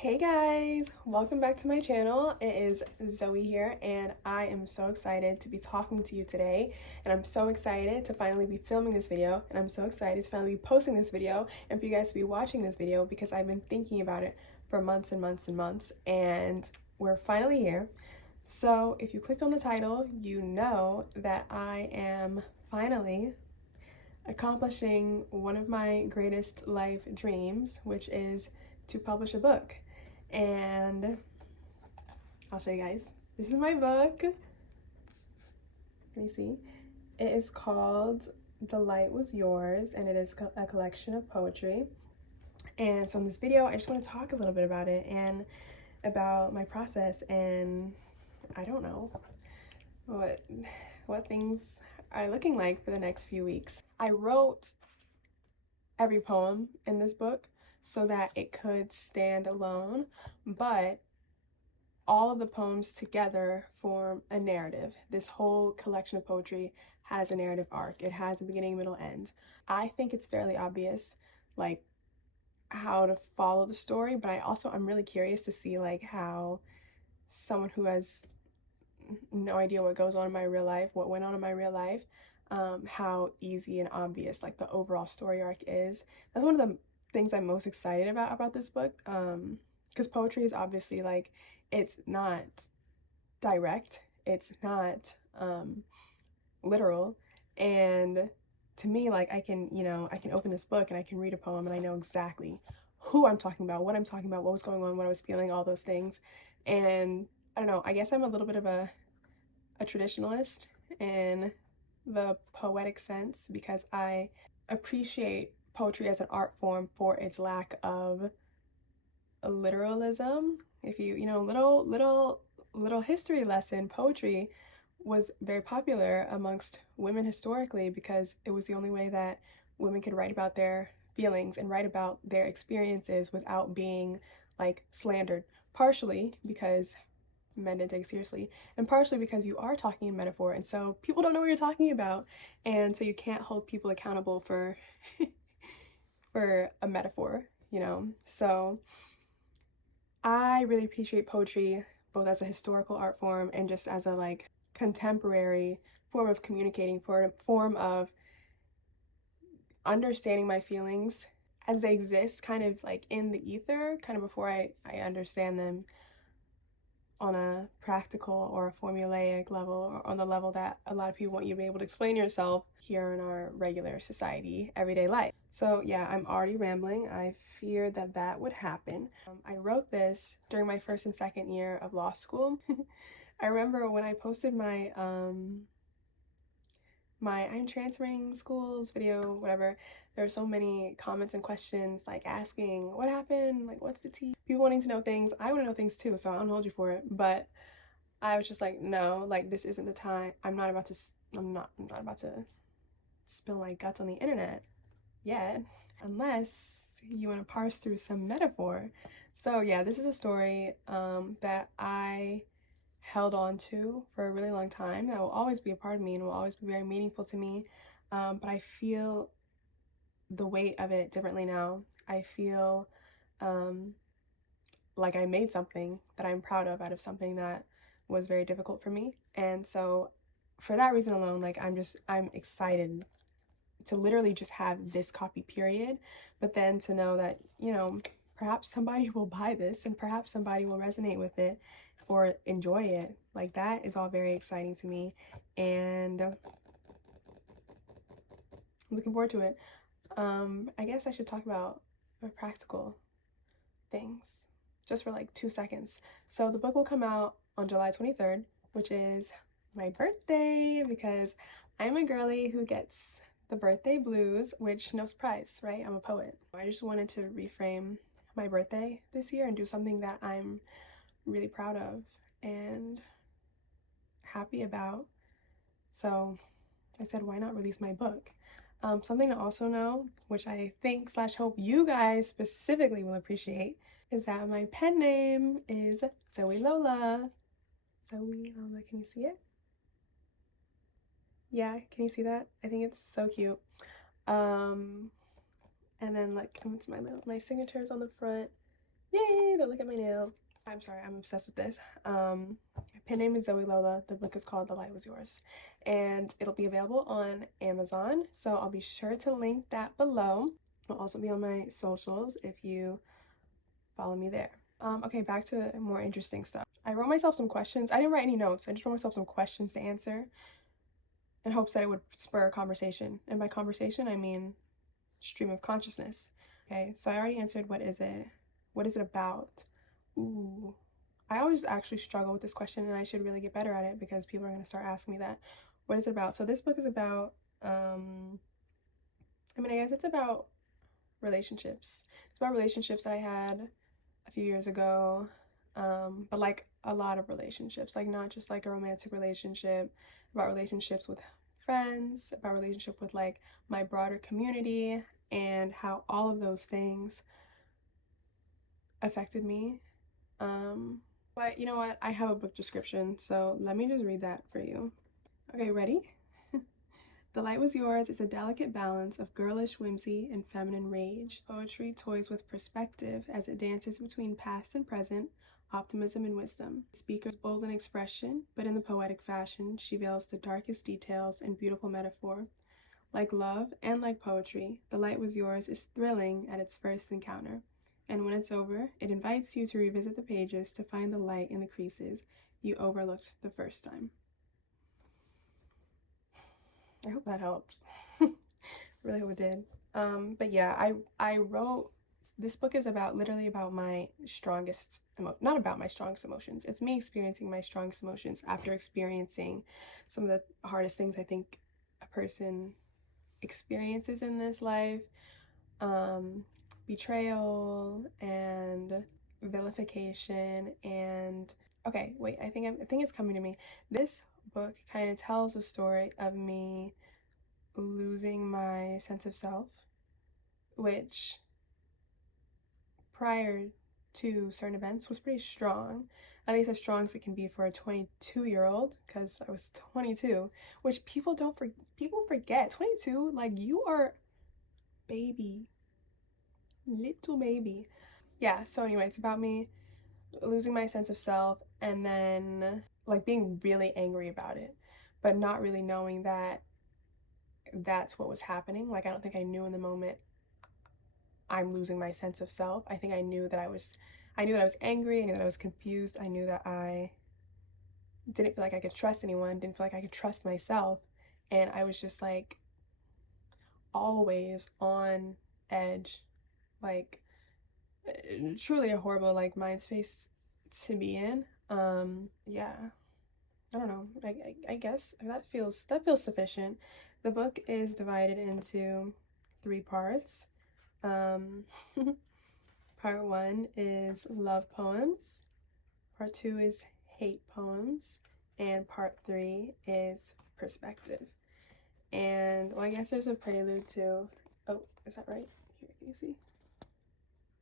Hey guys, welcome back to my channel. It is Zoe here and I am so excited to be talking to you today, and I'm so excited to finally be filming this video, and I'm so excited to finally be posting this video and for you guys to be watching this video because I've been thinking about it for months and months and months, and we're finally here. So if you clicked on the title, you know that I am finally accomplishing one of my greatest life dreams, which is to publish a book. And I'll show you guys. This is my book. Let me see. It is called The Light Was Yours, and it is a collection of poetry. And so in this video, I just want to talk a little bit about it and about my process, and I don't know what things are looking like for the next few weeks. I wrote every poem in this book so that it could stand alone, but all of the poems together form a narrative. This whole collection of poetry has a narrative arc. It has a beginning, middle, end. I think it's fairly obvious, like, how to follow the story, but I'm really curious to see, like, how someone who has no idea what goes on in my real life, what went on in my real life, how easy and obvious, like, the overall story arc is. That's one of the things I'm most excited about this book, because poetry is obviously, like, it's not direct, it's not literal, and to me, like, I can open this book and I can read a poem and I know exactly who I'm talking about, what I'm talking about, what was going on, what I was feeling, all those things. And I don't know, I guess I'm a little bit of a traditionalist in the poetic sense because I appreciate poetry as an art form for its lack of literalism. If little history lesson, poetry was very popular amongst women historically because it was the only way that women could write about their feelings and write about their experiences without being, like, slandered, partially because men didn't take it seriously, and partially because you are talking in metaphor, and so people don't know what you're talking about, and so you can't hold people accountable for for a metaphor, So I really appreciate poetry both as a historical art form and just as a, like, contemporary form of communicating, for a form of understanding my feelings as they exist, kind of like in the ether, kind of before I understand them on a practical or a formulaic level, or on the level that a lot of people want you to be able to explain yourself here in our regular society, everyday life. So yeah, I'm already rambling. I feared that that would happen. I wrote this during my first and second year of law school. I remember when I posted my I'm transferring schools video, whatever, there were so many comments and questions, like, asking what happened, like, what's the tea, people wanting to know things. I want to know things too, so I don't hold you for it, but I was just like, no, like, this isn't the time. I'm not about to spill my guts on the internet yet, unless you want to parse through some metaphor. So yeah, this is a story that I held on to for a really long time, that will always be a part of me and will always be very meaningful to me, but I feel the weight of it differently now. I feel like I made something that I'm proud of out of something that was very difficult for me. And so for that reason alone, like, I'm excited to literally just have this copy, period, but then to know that, perhaps somebody will buy this and perhaps somebody will resonate with it or enjoy it. Like, that is all very exciting to me, and I'm looking forward to it. I guess I should talk about my practical things just for like 2 seconds. So the book will come out on July 23rd, which is my birthday, because I'm a girly who gets the birthday blues, which, no surprise, right? I'm a poet. I just wanted to reframe my birthday this year and do something that I'm really proud of and happy about. So I said, why not release my book? Something to also know, which I think / hope you guys specifically will appreciate, is that my pen name is Zoe Lola. Zoe Lola, can you see it? Yeah, can you see that? I think it's so cute. And then, like, it's my signature's on the front, Yay, don't look at my nail. I'm sorry, I'm obsessed with this. Pen name is Zoe Lola. The book is called The Light Was Yours. And it'll be available on Amazon. So I'll be sure to link that below. It'll also be on my socials if you follow me there. Okay, back to more interesting stuff. I wrote myself some questions. I didn't write any notes. I just wrote myself some questions to answer in hopes that it would spur a conversation. And by conversation, I mean stream of consciousness. Okay, so I already answered what is it? What is it about? Ooh. I always actually struggle with this question and I should really get better at it because people are going to start asking me that. What is it about? So this book is about I guess it's about relationships. It's about relationships that I had a few years ago. But like a lot of relationships, like not just like a romantic relationship, about relationships with friends, about relationship with like my broader community, and how all of those things affected me. But you know what? I have a book description, so let me just read that for you. Okay, ready? The Light Was Yours is a delicate balance of girlish whimsy and feminine rage. Poetry toys with perspective as it dances between past and present, optimism and wisdom. The speaker's bold in expression, but in the poetic fashion, she veils the darkest details in beautiful metaphor. Like love and like poetry, The Light Was Yours is thrilling at its first encounter. And when it's over, it invites you to revisit the pages to find the light in the creases you overlooked the first time. I hope that helps. Really hope it did. But yeah, I wrote this book is about literally about my strongest not about my strongest emotions. It's me experiencing my strongest emotions after experiencing some of the hardest things I think a person experiences in this life. Betrayal and vilification and okay, wait, I think it's coming to me. This book kind of tells a story of me losing my sense of self, which prior to certain events was pretty strong, at least as strong as it can be for a 22-year-old, because I was 22, which people forget. 22, like you are baby, little baby. Yeah, so anyway, it's about me losing my sense of self and then like being really angry about it, but not really knowing that that's what was happening. Like I don't think I knew in the moment I'm losing my sense of self. I think I knew that I was angry, I knew that I was confused, I knew that I didn't feel like I could trust anyone, didn't feel like I could trust myself, and I was just like always on edge, like truly a horrible like mind space to be in. Yeah, I don't know. I guess that feels sufficient. The book is divided into 3 parts. Um, Part 1 is love poems. Part 2 is hate poems. And part 3 is perspective. And well, I guess there's a prelude too. Oh, is that right? Here, can you see?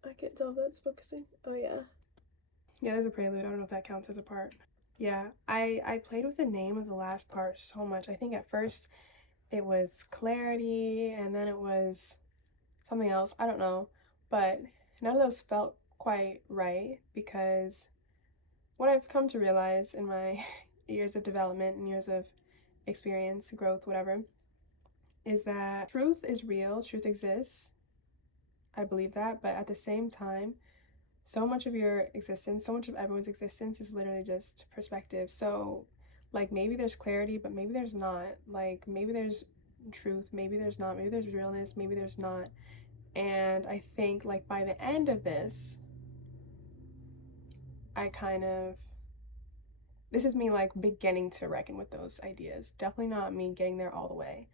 I can't tell if that's focusing. Oh yeah. Yeah, there's a prelude. I don't know if that counts as a part. Yeah, I played with the name of the last part so much. I think at first it was clarity and then it was something else. I don't know. But none of those felt quite right because what I've come to realize in my years of development and years of experience, growth, whatever, is that truth is real, truth exists. I believe that, but at the same time, so much of your existence, so much of everyone's existence is literally just perspective. So, like, maybe there's clarity, but maybe there's not. Like, maybe there's truth, maybe there's not. Maybe there's realness, maybe there's not. And I think, like, by the end of this, I kind of this is me like beginning to reckon with those ideas. Definitely not me getting there all the way.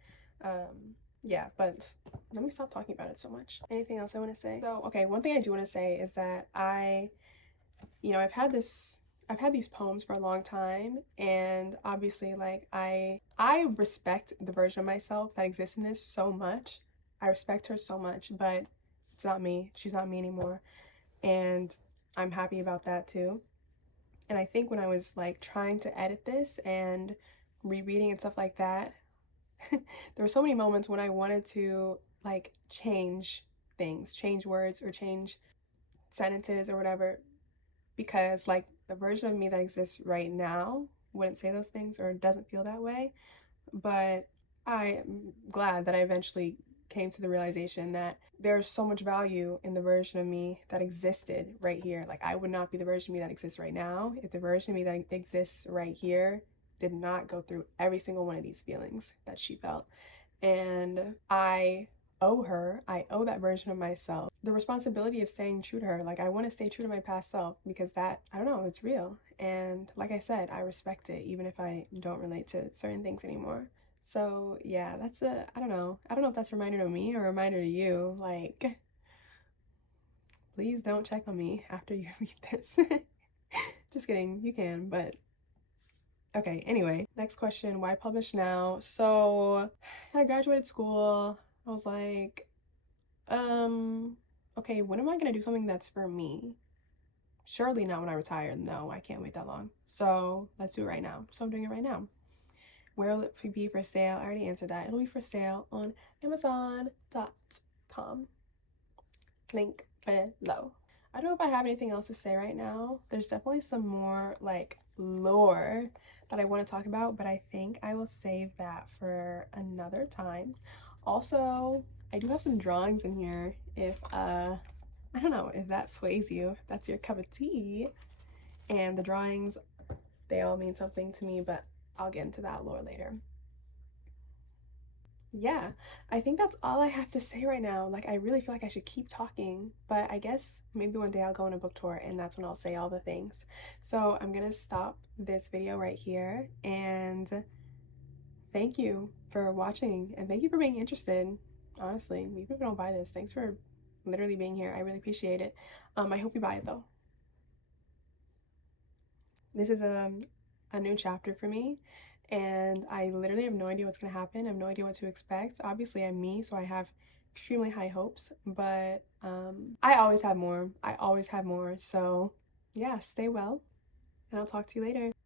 Yeah, but let me stop talking about it so much. Anything else I want to say? So, okay, one thing I do want to say is that I've had these poems for a long time, and obviously, like I respect the version of myself that exists in this so much. I respect her so much, but it's not me. She's not me anymore, and I'm happy about that too. And I think when I was like trying to edit this and rereading and stuff like that, there were so many moments when I wanted to like change things, change words, or change sentences or whatever, because like the version of me that exists right now wouldn't say those things or doesn't feel that way. But I'm glad that I eventually came to the realization that there's so much value in the version of me that existed right here. Like, I would not be the version of me that exists right now if the version of me that exists right here did not go through every single one of these feelings that she felt. And I owe that version of myself the responsibility of staying true to her. Like, I want to stay true to my past self because that, I don't know, it's real. And like I said, I respect it even if I don't relate to certain things anymore. So yeah, I don't know. I don't know if that's a reminder to me or a reminder to you. Like, please don't check on me after you read this. Just kidding, you can, but okay, anyway, next question, why publish now? So I graduated school. I was like, okay, when am I gonna do something that's for me? Surely not when I retire. No, I can't wait that long. So let's do it right now. So I'm doing it right now. Where will it be for sale? I already answered that. It'll be for sale on Amazon.com. Link below. I don't know if I have anything else to say right now. There's definitely some more like lore that I want to talk about, but I think I will save that for another time. Also, I do have some drawings in here if I don't know if that sways you, if that's your cup of tea. And the drawings, they all mean something to me, but I'll get into that lore later. Yeah, I think that's all I have to say right now. Like, I really feel like I should keep talking, but I guess maybe one day I'll go on a book tour and that's when I'll say all the things. So I'm gonna stop this video right here and thank you for watching and thank you for being interested. Honestly, even if you don't buy this, thanks for literally being here. I really appreciate it. I hope you buy it though. This is a new chapter for me and I literally have no idea what's gonna happen. I have no idea what to expect. Obviously I'm me, so I have extremely high hopes, but I always have more. I always have more. So yeah, stay well and I'll talk to you later.